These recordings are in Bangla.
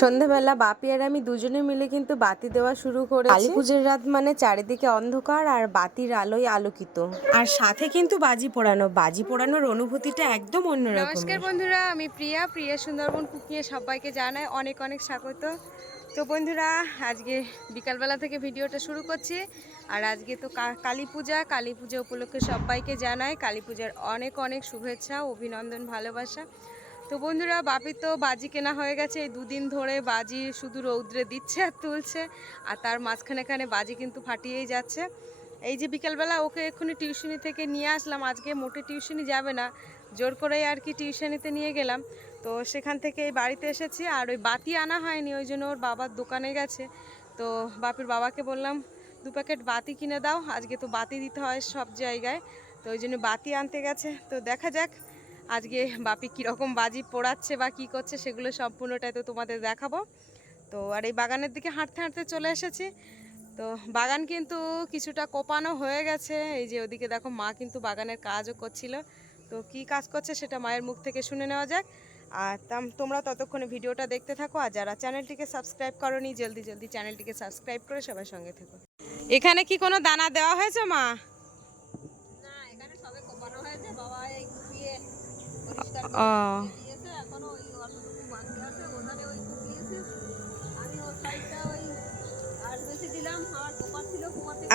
সন্ধ্যাবেলা বাপি আর আমি দুজনে মিলে কিন্তু বাতি দেওয়া শুরু করে কালী পুজোর রাত মানে চারিদিকে অন্ধকার আর বাতির আলোয় আলোকিত। আর সাথে কিন্তু বাজি পোড়ানো। বাজি পোড়ানোর অনুভূতিটা একদম অন্যরকম। নমস্কার বন্ধুরা আমি প্রিয়া। প্রিয়া সুন্দরবন কুকিংয়ে সবাইকে জানাই অনেক অনেক স্বাগত। তো বন্ধুরা আজকে বিকালবেলা থেকে ভিডিওটা শুরু করছি। আর আজকে তো কালী পূজা। কালী পূজা উপলক্ষে সবাইকে জানাই। কালী পূজার অনেক অনেক শুভেচ্ছা অভিনন্দন ভালোবাসা। তো বন্ধুরা, বাপি তো বাজি কেনা হয়ে গেছে। এই দুদিন ধরে বাজি শুধু রৌদ্রে দিচ্ছে আর তুলছে। আর তার মাঝখানে এখানে বাজি কিন্তু ফাটিয়েই যাচ্ছে। এই যে বিকেলবেলা ওকে এক্ষুনি টিউশনি থেকে নিয়ে আসলাম। আজকে মোটে টিউশনি যাবে না। জোর করেই আর কি টিউশনিতে নিয়ে গেলাম। তো সেখান থেকে এই বাড়িতে এসেছি আর ওই বাতি আনা হয়নি, ওই জন্য ওর বাবার দোকানে গেছে। তো বাপির বাবাকে বললাম, দু প্যাকেট বাতি কিনে দাও। আজকে তো বাতি দিতে হয় সব জায়গায়। তো ওই জন্য বাতি আনতে গেছে। তো দেখা যাক আজকে বাপি কীরকম বাজি পোড়াচ্ছে বা কী করছে সেগুলো সম্পূর্ণটাই তো তোমাদের দেখাবো। তো আর এই বাগানের দিকে হাঁটতে হাঁটতে চলে এসেছি। তো বাগান কিন্তু কিছুটা কোপানো হয়ে গেছে। এই যে ওদিকে দেখো মা কিন্তু বাগানের কাজও করছিল। তো কি কাজ করছে সেটা মায়ের মুখ থেকে শুনে নেওয়া যাক। আর তাম- তোমরা ততক্ষণে ভিডিওটা দেখতে থাকো আর যারা চ্যানেলটিকে সাবস্ক্রাইব করনি, জলদি জলদি চ্যানেলটিকে সাবস্ক্রাইব করে সবার সঙ্গে থেকো। এখানে কি কোনো দানা দেওয়া হয়েছে মা না এখানে সবে কোপানো হয়েছে বাবা এই কুপিয়ে পরিষ্কার ও দিয়েছে এখনও ওই অল্পটুকু বাকি আছে ওধারে ওই কুপিয়েছে আমি ওর সাইডটা ওই আর বেশি দিলাম আমার কোপার ছিল কোপার থেকে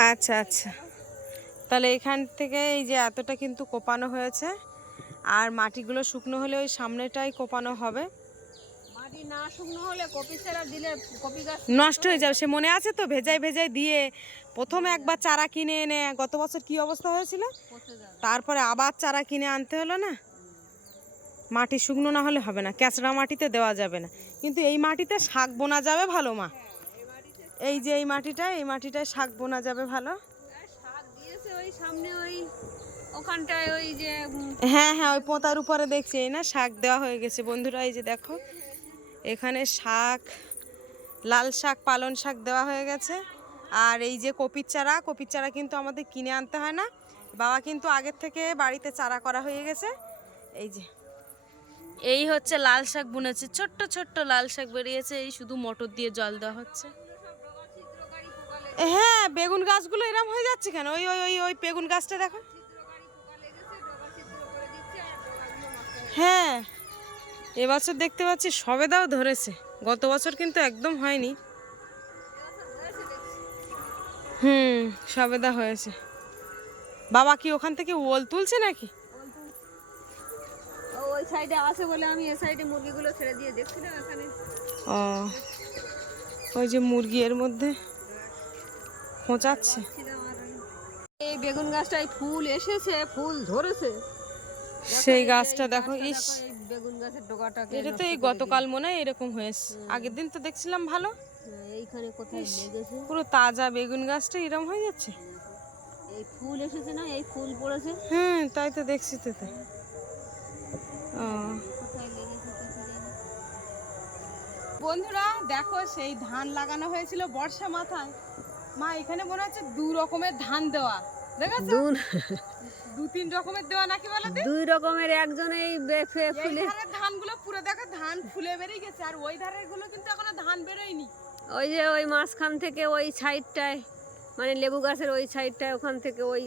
আচ্ছা আচ্ছা। তাহলে এখান থেকে এই যে এতটা কিন্তু কোপানো হয়েছে আর মাটিগুলো শুকনো হলে ওই সামনেটাই কোপানো হবে। মাটি না শুকনো হলে কপি ছাড়া দিলে কপি গাছ নষ্ট হয়ে যাবে। সে মনে আছে তো? ভেজাই ভেজাই দিয়ে প্রথমে একবার চারা কিনে এনে গত বছর কি অবস্থা হয়েছিল? তারপরে আবার চারা কিনে আনতে হলো না? মাটি শুকনো না হলে হবে না ক্যাঁচড়া মাটিতে দেওয়া যাবে না। কিন্তু এই মাটিতে শাক বোনা যাবে ভালো মা? এই যে এই মাটিটা এই মাটিটায় শাক বোনা যাবে ভালো। শাক দিয়েছে ওই সামনে ওই ওখানটায় ওই যে হ্যাঁ হ্যাঁ ওই পোতার উপরে দেখছি এই না শাক দেওয়া হয়ে গেছে। বন্ধুরা এই যে দেখো এখানে শাক লাল শাক পালন শাক দেওয়া হয়ে গেছে। আর এই যে কপির চারা কপির চারা কিন্তু আমাদের কিনে আনতে হয় না। বাবা কিন্তু আগের থেকে বাড়িতে চারা করা হয়ে গেছে। এই যে এই হচ্ছে লাল শাক বুনেছে। ছোট্ট ছোট্ট লাল শাক বেরিয়েছে, এই শুধু মোটর দিয়ে জল দেওয়া হচ্ছে। হ্যাঁ বেগুন গাছগুলো এরম হয়ে যাচ্ছে কেন? ওই ওই ওই ওই বেগুন গাছটা দেখো। হয়ে, এবছর দেখতে পাচ্ছি সবেদাও ধরেছে। গত বছর কিন্তু একদম হয়নি। হুম, সবেদা হয়েছে। বাবা কি ওখান থেকে ওল তুলছে নাকি? সাইডে আছে বলে আমি এই সাইডে মুরগিগুলো ছেড়ে দিয়ে দেখছিলাম এখানে। ও ওই যে মুরগি এর মধ্যে খোঁচাচ্ছে এই বেগুন গাছটায় ফুল এসেছে ফুল ধরেছে। সেই গাছটা দেখো ইস। বেগুন গাছের ডগাটাকে এটা তো এই গতকাল মনে হয় এরকম হয়েছে। আগের দিন তো দেখছিলাম ভালো। হ্যাঁ, এইখানে কোথায় লেগেছে। পুরো তাজা বেগুন গাছটা এরকম হয়ে যাচ্ছে। এই ফুল এসেছে না এই ফুল পড়েছে। হুম তাই তো দেখছি তো বন্ধুরা দেখো সেই ধান লাগানো হয়েছিল বর্ষা মাথায়। মা এখানে মনে হচ্ছে দু রকমের ধান দেওয়া। দেখেছ? দু তিন রকমের দেওয়া নাকি বলো দুই রকমের একজন এই ফুলে ধানগুলো পুরো দেখো ধান ফুলে বেরিয়ে গেছে। আর ওই ধারেরগুলো কিন্তু এখনও ধান বেরোয়নি। ওই যে ওই মাঝখান থেকে ওই সাইডটায় মানে লেবু গাছের ওই সাইডটায় ওখান থেকে ওই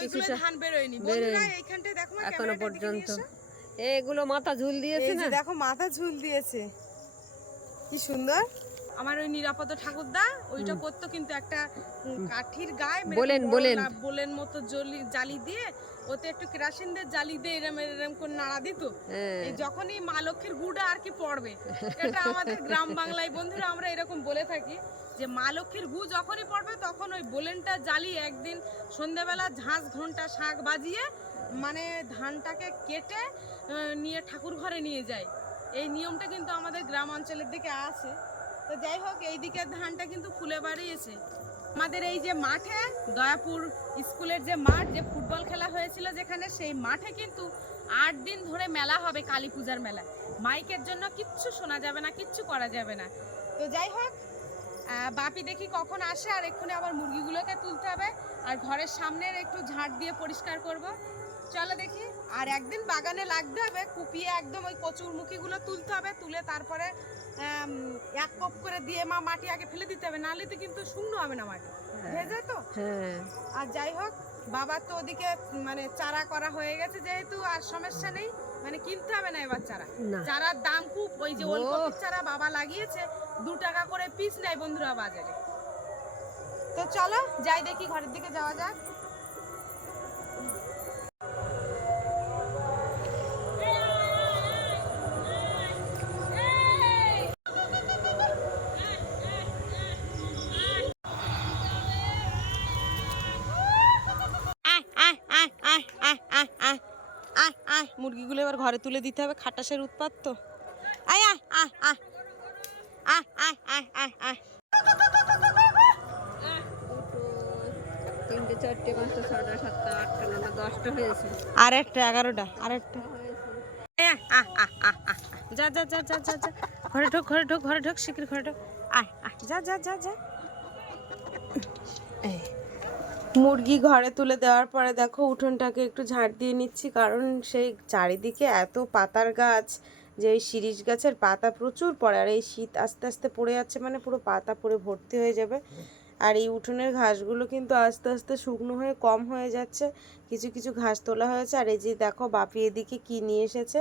কিছুটা ধান বেরোয়নি। বেরোয়নি। বন্ধুরা এইখানটায় দেখো এখনও পর্যন্ত। এগুলো মাথা ঝুল দিয়েছে না? দেখো মাথা ঝুল দিয়েছে। কি সুন্দর। আমার ওই নিরাপদ ঠাকুরদা ওইটা করতো কিন্তু একটা কাঠির গায়ে বলেন, বলেন। বলেন মতো জলি জালি দিয়ে ওতে একটু কেরাসিন দিয়ে জালি দিয়ে এরম এরম করে নাড়া দিত। হ্যাঁ। যখনই মা লক্ষ্মীর গুড়া আর কি পড়বে এটা আমাদের গ্রাম বাংলায় বন্ধুরা আমরা এরকম বলে থাকি যে মা লক্ষ্মীর গু যখনই পড়বে তখন ওই বোলেনটা জ্বালিয়ে একদিন সন্ধ্যাবেলা ঝাঁঝ ঘণ্টা শাক বাজিয়ে মানে ধানটাকে কেটে নিয়ে ঠাকুর ঘরে নিয়ে যায়। এই নিয়মটা কিন্তু আমাদের গ্রাম অঞ্চলের দিকে আছে। তো যাই হোক, এই দিকের ধানটা কিন্তু ফুলে বাড়িয়েছে। আমাদের এই যে মাঠে, দয়াপুর স্কুলের যে মাঠ, যে ফুটবল খেলা হয়েছিল যেখানে, সেই মাঠে কিন্তু আট দিন ধরে মেলা হবে কালী পূজার মেলা। মাইকের জন্য কিচ্ছু শোনা যাবে না, কিচ্ছু করা যাবে না। তো যাই হোক বাপি দেখি কখন আসে, আর এক্ষুনি আবার মুরগিগুলোকে তুলতে হবে। আর ঘরের সামনের একটু ঝাঁট দিয়ে পরিষ্কার করব। চলো দেখি। আর একদিন বাগানে লাগতে হবে কুপিয়ে একদম ওই কচুর মুখিগুলো তুলতে হবে তুলে তারপরে এক কোপ করে দিয়ে মা মাটি আগে ফেলে দিতে হবে নাহলে তো কিন্তু শুকনো হবে না মাটি। ভেজে তো? হ্যাঁ। আর যাই হোক বাবার তো ওদিকে মানে চারা করা হয়ে গেছে যেহেতু আর সমস্যা নেই মানে কিনতে হবে না এবার চারা। চারার দাম খুব ওই যে। ওলকপির চারা বাবা লাগিয়েছে দু টাকা করে পিস নেয় বন্ধুরা বাজারে। তো চলো যাই দেখি ঘরের দিকে যাওয়া যাক। আয়। মুরগিগুলো এবার ঘরে তুলে দিতে হবে খাটাসের উৎপাত তো আয় আয় আয় আয় আয় আয় আয় আয় আয় দুটো তিনটে চারটে পাঁচটা ছটা সাতটা আটটা নটা দশটা হয়েছে আর একটা এগারোটা আর একটা। যা যা যা যা যা যা ঘরে ঢোক ঘরে ঢোক ঘরে ঢোক শিখির ঘরে ঢোক আয় আয় যা যা যা যা এই। মুরগি ঘরে তুলে দেওয়ার পরে দেখো উঠোনটাকে একটু ঝাড় দিয়ে নিচ্ছি, কারণ সেই চারিদিকে এত পাতার গাছ, যে এই শিরিষ গাছের পাতা প্রচুর পড়ে, আর এই শীত আস্তে আস্তে পড়ে যাচ্ছে মানে পুরো পাতা পড়ে ভর্তি হয়ে যাবে। আর এই উঠোনের ঘাসগুলো কিন্তু আস্তে আস্তে শুকনো হয়ে কম হয়ে যাচ্ছে, কিছু কিছু ঘাস তোলা হয়েছে। আর এই যে দেখো বাপি এদিকে কি নিয়ে এসেছে,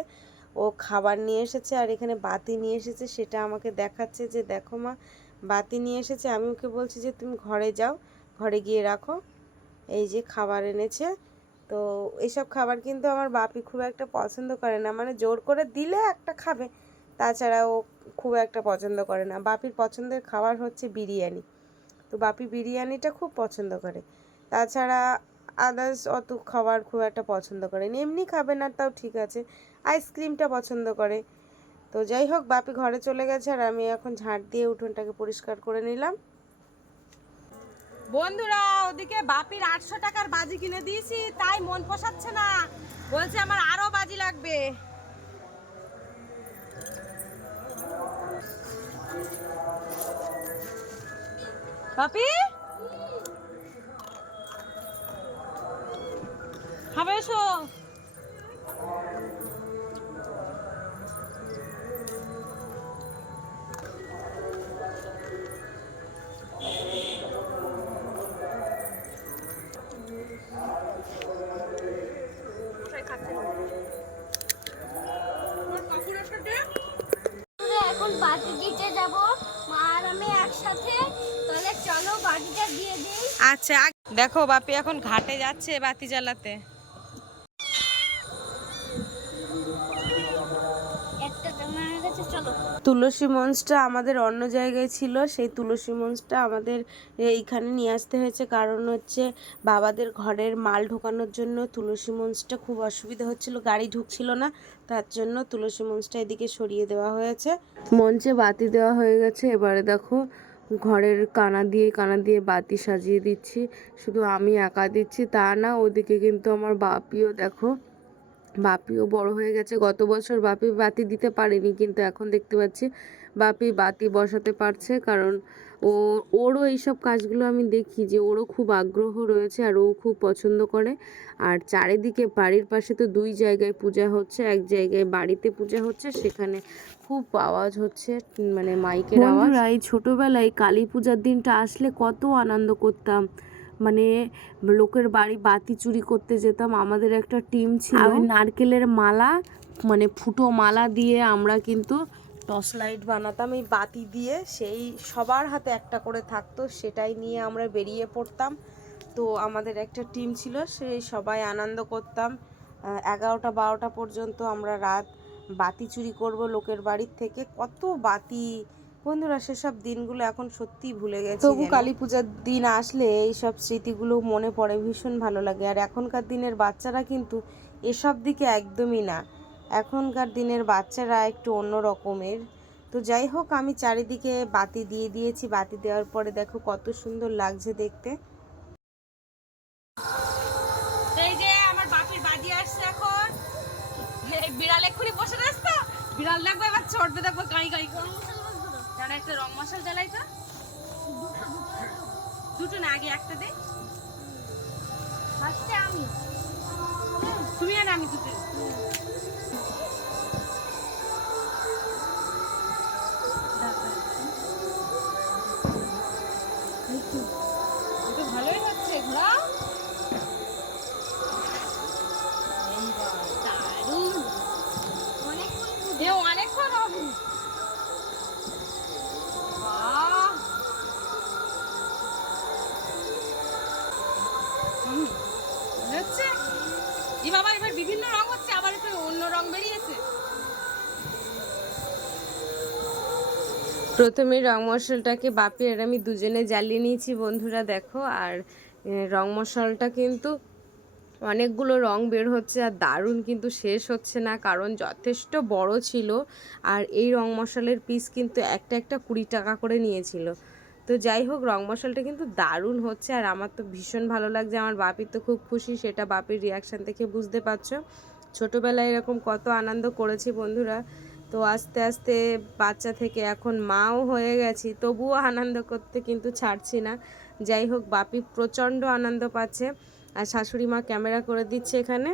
ও খাবার নিয়ে এসেছে, আর এখানে বাতি নিয়ে এসেছে, সেটা আমাকে দেখাচ্ছে যে দেখো মা, বাতি নিয়ে এসেছে। আমি ওকে বলছি যে তুমি ঘরে যাও, ঘরে গিয়ে রাখো। এই যে খাবার এনেছে। তো এইসব খাবার কিন্তু আমার বাপি খুব একটা পছন্দ করে না। মানে জোর করে দিলে একটা খাবে তাছাড়া ও খুব একটা পছন্দ করে না। বাপির পছন্দের খাবার হচ্ছে বিরিয়ানি। তো বাপি বিরিয়ানিটা খুব পছন্দ করে। তাছাড়া আদার্স অত খাবার খুব একটা পছন্দ করে এমনি খাবে না, তাও ঠিক আছে। আইসক্রিমটা পছন্দ করে। তো যাই হোক, বাপি ঘরে চলে গেছে আর আমি এখন ঝাঁট দিয়ে উঠোনটাকে পরিষ্কার করে নিলাম। বন্ধুরা, ওদিকে বাপির আটশো টাকার বাজি কিনে দিয়েছি, তাই মন পোষাচ্ছে না। বলছে আমার আরও বাজি লাগবে। বাপি? হবে এসো। আচ্ছা দেখো বাপি এখন ঘাটে যাচ্ছে বাতি জ্বালাতে। তুলসী মঞ্চটা আমাদের অন্য জায়গায় ছিল সেই তুলসী মঞ্চটা আমাদের এইখানে নিয়ে আসতে হয়েছে। কারণ হচ্ছে বাবাদের ঘরের মাল ঢোকানোর জন্য তুলসী মঞ্চটা খুব অসুবিধা হচ্ছিল গাড়ি ঢুকছিল না তার জন্য তুলসী মঞ্চটা এদিকে সরিয়ে দেওয়া হয়েছে। মঞ্চে বাতি দেওয়া হয়ে গেছে এবারে দেখো ঘরের কানা দিয়ে কানা দিয়ে বাতি সাজিয়ে দিচ্ছি। শুধু আমি একা দিচ্ছি, তা না, ওদিকে কিন্তু আমার বাপিও, দেখো, বাপিও বড় হয়ে গেছে। গত বছর বাপি বাতি দিতে পারেনি, কিন্তু এখন দেখতে পাচ্ছি বাপি বাতি বসাতে পারছে, কারণ ও ওরও এইসব কাজগুলো আমি দেখি যে ওরও খুব আগ্রহ রয়েছে আর ও খুব পছন্দ করে। আর চারিদিকে বাড়ির পাশে তো দুই জায়গায় পূজা হচ্ছে এক জায়গায় বাড়িতে পূজা হচ্ছে সেখানে খুব আওয়াজ হচ্ছে মানে মাইকের আওয়াজ। এই ছোটোবেলায় কালী পূজার দিনটা আসলে কত আনন্দ করতাম। মানে লোকের বাড়ি বাতি চুরি করতে যেতাম আমাদের একটা টিম ছিল। নারকেলের মালা মানে ফুটো মালা দিয়ে আমরা কিন্তু টর্চ লাইট বানাতাম এই বাতি দিয়ে সেই সবার হাতে একটা করে থাকতো সেটাই নিয়ে আমরা বেরিয়ে পড়তাম। তো আমাদের একটা টিম ছিল সেই সবাই আনন্দ করতাম। এগারোটা বারোটা পর্যন্ত আমরা রাত বাতি চুরি করব লোকের বাড়ির থেকে। কত বাতি! বন্ধুরা সেসব দিনগুলো এখন সত্যিই ভুলে গেছে তবু কালী পূজার দিন আসলে এই সব স্মৃতিগুলো মনে পড়ে ভীষণ ভালো লাগে। আর এখনকার দিনের বাচ্চারা কিন্তু এসব দিকে একদমই না। এখনকার দিনের বাচ্চারা একটু অন্য রকমের। তো যাই হোক আমি চারিদিকে বাতি দিয়ে দিয়েছি। বাতি দেওয়ার পরে দেখো কত সুন্দর লাগছে দেখতে। এই যে আমার বাপির আসছে এখন। বিড়াল এক্ষুনি বসে বিড়াল দেখব এবার চড়বে দেখব। গাই গাই করে। তারা একটা রং মশাল জ্বালাই তো। দুটো না আগে একটা দে। ফার্স্টে আমি। তুমি আর আমি দুটো প্রথমে রং মশলাটাকে বাপি আর আমি দুজনে জ্বালিয়ে নিয়েছি, বন্ধুরা দেখো। আর রং মশলাটা কিন্তু অনেকগুলো রং বের হচ্ছে আর দারুণ কিন্তু শেষ হচ্ছে না, কারণ যথেষ্ট বড় ছিল। আর এই রং মশলার পিস কিন্তু একটা একটা কুড়ি টাকা করে নিয়েছিল। তো যাই হোক, রং মশলাটা কিন্তু দারুণ হচ্ছে আর আমার তো ভীষণ ভালো লাগছে। আমার বাপির তো খুব খুশি, সেটা বাপির রিয়াকশান থেকে বুঝতে পারছ। ছোটোবেলায় এরকম কত আনন্দ করেছি, বন্ধুরা। তো আস্তে আস্তে বাচ্চা থেকে এখন মাও হয়ে গেছি, তবুও আনন্দ করতে কিন্তু ছাড়ছি না। যাই হোক, বাপি প্রচণ্ড আনন্দ পাচ্ছে আর শাশুড়ি মা ক্যামেরা করে দিচ্ছে এখানে।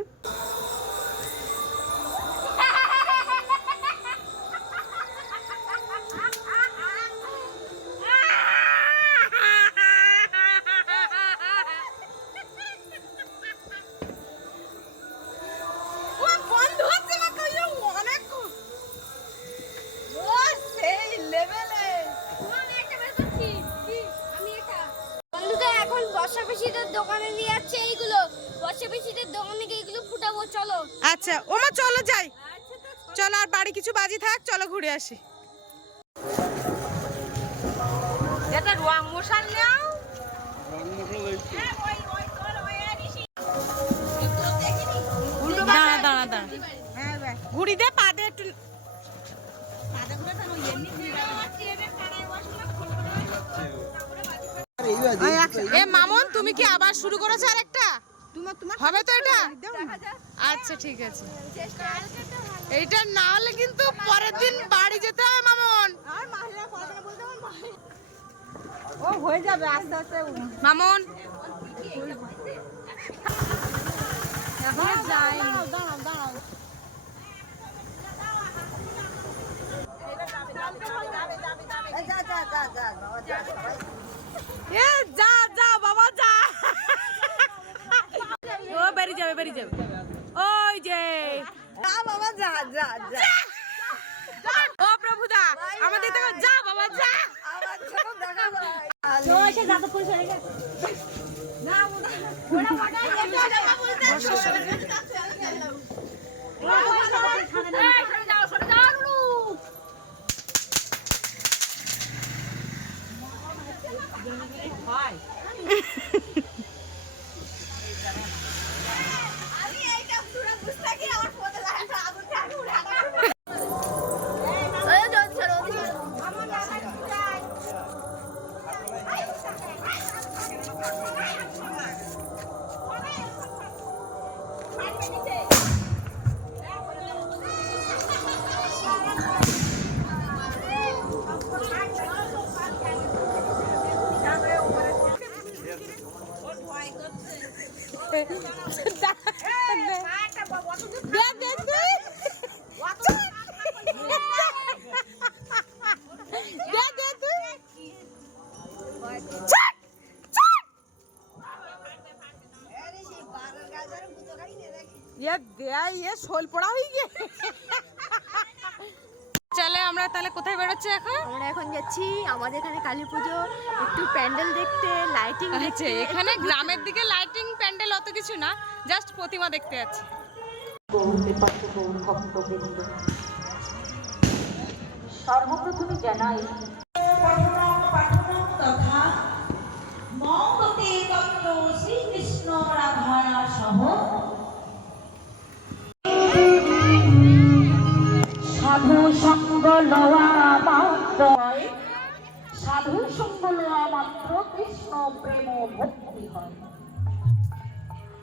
চলো আর বাড়ি কিছু বাজি থাক চলো ঘুরে আসি। এটা রং মশাল নাও। দাঁড়া দাঁড়া দাঁড়া। ঘুড়ি দে পা দে একটু। এ মামন তুমি কি আবার শুরু করেছ আরেকটা? হবে তো এটা? আচ্ছা ঠিক আছে। এইটা না হলে কিন্তু পরের দিন বাড়ি যেতে হবে মামন ও হয়ে যাবে আস্তে আস্তে। মামন। এ যা যা বাবা যা। ও বেরিয়ে যাবে বেরিয়ে যাবে। ওই যে। বাবা যা যা যা ও প্রভুদা আমাদের দেখো যা বাবা যা আবার ছোট দেখা যায় দে দে ইয়ে শোল পড়া হয়ে গিয়ে। চলে আমরা তাহলে কোথায় বেরোচ্ছি এখন? আমরা এখন যাচ্ছি আমাদের এখানে কালী পুজো একটু প্যান্ডেল দেখতে লাইটিং আচ্ছা এখানে গ্রামের দিকে লাইটিং কিছু না জাস্ট প্রতিমা দেখতে যাচ্ছি। সর্বপ্রথমে জানাই শ্রীকৃষ্ণ রাধায়া সহ। সাধু সঙ্গ লওয়া মাত্র। সাধু সঙ্গ লওয়া মাত্র কৃষ্ণ প্রেম ভক্তি হয়।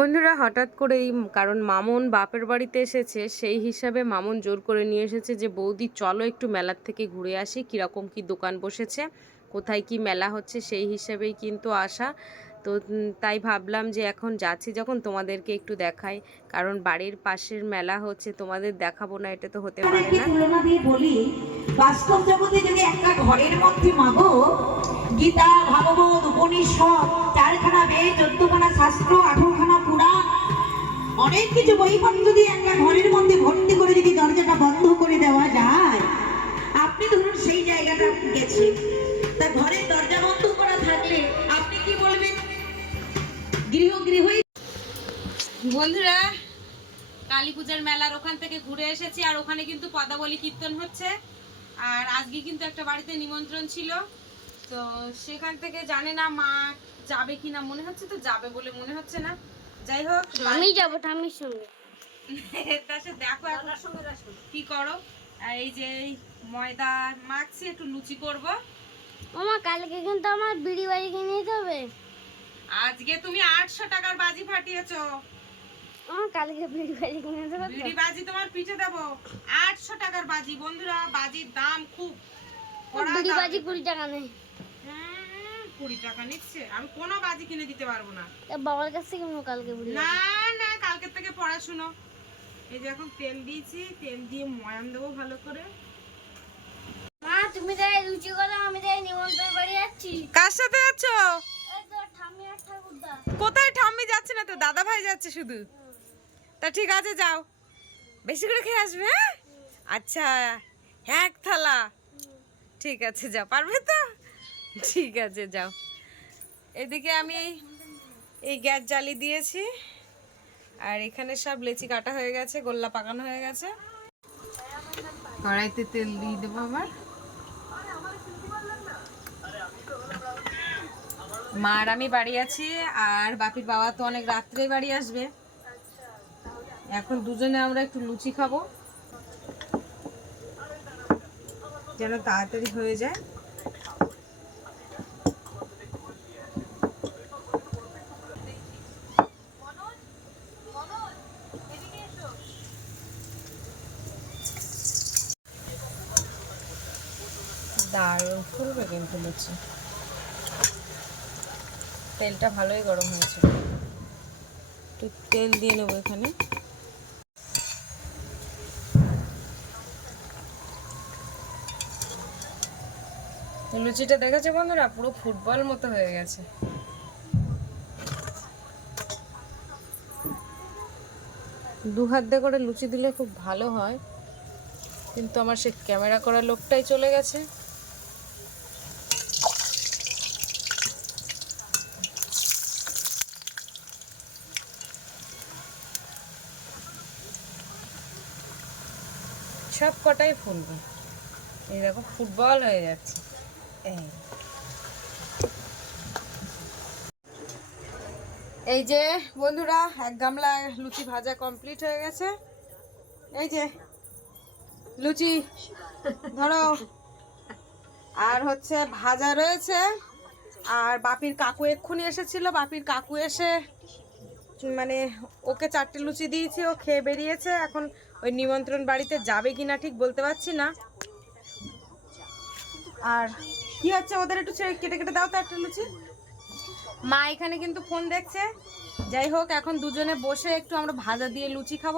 বন্ধুরা, হঠাৎ করেই কারণ মামুন বাপের বাড়িতে এসেছে, সেই হিসাবে মামুন জোর করে নিয়ে এসেছে যে, বৌদি, চলো একটু মেলার থেকে ঘুরে আসি, কীরকম কি দোকান বসেছে, কোথায় কি মেলা হচ্ছে, সেই হিসাবেই কিন্তু আসা। তো তাই ভাবলাম যে, এখন যাচ্ছি যখন তোমাদেরকে একটু দেখাই, কারণ বাড়ির পাশের মেলা হচ্ছে, তোমাদের দেখাবো না, এটা তো হতে পারে না। তুলনা দিয়ে বলি, বাস্তব জগতে যদি একটা ঘরের মধ্যে মাগো, গীতা, ভাগবত, উপনিষদ, চারখানা বেদ, চোদ্দখানা শাস্ত্র, আঠারোখানা অনেক কিছু বইপত্র যদি একটা ঘরের মধ্যে ভর্তি করে যদি দরজাটা বন্ধ করে দেওয়া যায়, আপনি ধরুন সেই জায়গাটা গেছে। তা ঘরের দরজা বন্ধ করা থাকলে আপনি কি বলবেন? গৃহ গৃহই বন্ধুরা, কালী পূজার মেলার ওখান থেকে ঘুরে এসেছি, আর ওখানে কিন্তু পদাবলী কীর্তন হচ্ছে। আর আজকে কিন্তু একটা বাড়িতে নিমন্ত্রণ ছিল। তো সেখান থেকে জানে না মা যাবে কি না মনে হচ্ছে তো যাবে বলে মনে হচ্ছে না। যাই হোক আমি যাব ঠাম্মির সঙ্গে। দেখো এখন কি করো। আর এই যে ময়দা মাখছি একটু লুচি করব। মামা কালকে কিন্তু আমার বিড়ি বাড়ি কিনে হবে। আজকে তুমি আটশো টাকার বাজি ফাটিয়েছো। কালকে বিড়ি বাড়ি কিনে দিতে হবে। বিড়ি বাজি তোমার পিঠে দেবো। আটশো টাকার বাজি বন্ধুরা বাজির দাম খুব। বিড়ি বাজি কুড়ি টাকা নেই। কুড়ি টাকা নিচ্ছে। আমি কোনো বাজি কিনে দিতে পারব না। বাবার কাছ থেকে কালকে না না কালকের থেকে পড়াশুনো। এই যে এখন তেল দিয়েছি তেল দিয়ে ময়াম দেবো ভালো করে। মা তুমি লুচি করো আমি নিমন্ত্রণ বাড়ি যাচ্ছি। কার সাথে যাচ্ছ কোথায়? ঠাম্মি যাচ্ছে না তো দাদা ভাই যাচ্ছে শুধু। তা ঠিক আছে যাও। বেশি করে খেয়ে আসবে হ্যাঁ? আচ্ছা এক থালা। ঠিক আছে যাও। পারবে তো? ঠিক আছে, যাও। এদিকে আমি এই গ্যাস জ্বালি দিয়েছি। আর এখানে সব লেচি কাটা হয়ে গেছে, গোল্লা পাকানো হয়ে গেছে। কড়াইতে তেল দিয়ে দেবো আবার। মা আর আমি বাড়ি আছি, আর বাপির বাবা তো অনেক রাত্রে বাড়ি আসবে। এখন দুজনে আমরা একটু লুচি খাব। যেন তাড়াতাড়ি হয়ে যায়। দারুণ ফুলবে কিন্তু লুচি। তেলটা ভালোই গরম হয়েছে। একটু তেল দিয়ে নেব এখানে। লুচিটা দেখেছে বন্ধুরা? পুরো ফুটবল মতো হয়ে গেছে। দু হাত দিয়ে করে লুচি দিলে খুব ভালো হয়। কিন্তু আমার সে ক্যামেরা করা লোকটাই চলে গেছে। সব কটাই ফুলবে এই দেখো, ফুটবল হয়ে যাচ্ছে। এই। এই যে, বন্ধুরা, এক গামলা লুচি ভাজা কমপ্লিট হয়ে গেছে। এই যে, লুচি, ধরো। আর হচ্ছে ভাজা রয়েছে। আর বাপির কাকু এক্ষুনি এসেছিল। বাপির কাকু এসে মানে ওকে চারটে লুচি দিয়েছি, ও খেয়ে বেরিয়েছে। এখন ওই নিমন্ত্রণ বাড়িতে যাবে কিনা ঠিক বলতে পারছি না। আর কি হচ্ছে? ওদের একটু কেটে কেটে দাও তো একটা লুচি। মা এখানে কিন্তু ফোন দেখছে। যাই হোক, এখন দুজনে বসে একটু আমরা ভাজা দিয়ে লুচি খাব।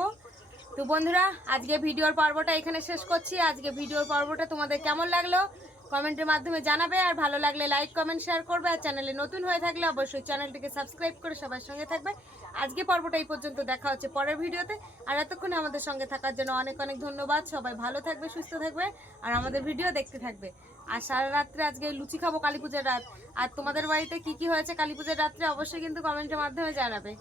তো বন্ধুরা, আজকে ভিডিওর পর্বটা এখানে শেষ করছি। আজকে ভিডিওর পর্বটা তোমাদের কেমন লাগল? কমেন্টের মাধ্যমে জানাবে, আর ভালো লাগলে লাইক কমেন্ট শেয়ার করবে, আর চ্যানেলে নতুন হয়ে থাকলে অবশ্যই চ্যানেলটিকে সাবস্ক্রাইব করে সবার সঙ্গে থাকবে। আজকে পর্বটা এই পর্যন্ত, দেখা হচ্ছে পরের ভিডিওতে। আর এতক্ষণে আমাদের সঙ্গে থাকার জন্য অনেক অনেক ধন্যবাদ। সবাই ভালো থাকবে, সুস্থ থাকবে, আর আমাদের ভিডিও দেখতে থাকবে। আর সারা রাত্রে আজকে লুচি খাব কালী পুজোর রাত। আর তোমাদের বাড়িতে কি কি হয়েছে কালী পুজোর রাত্রে অবশ্যই কিন্তু কমেন্টের মাধ্যমে জানাবে।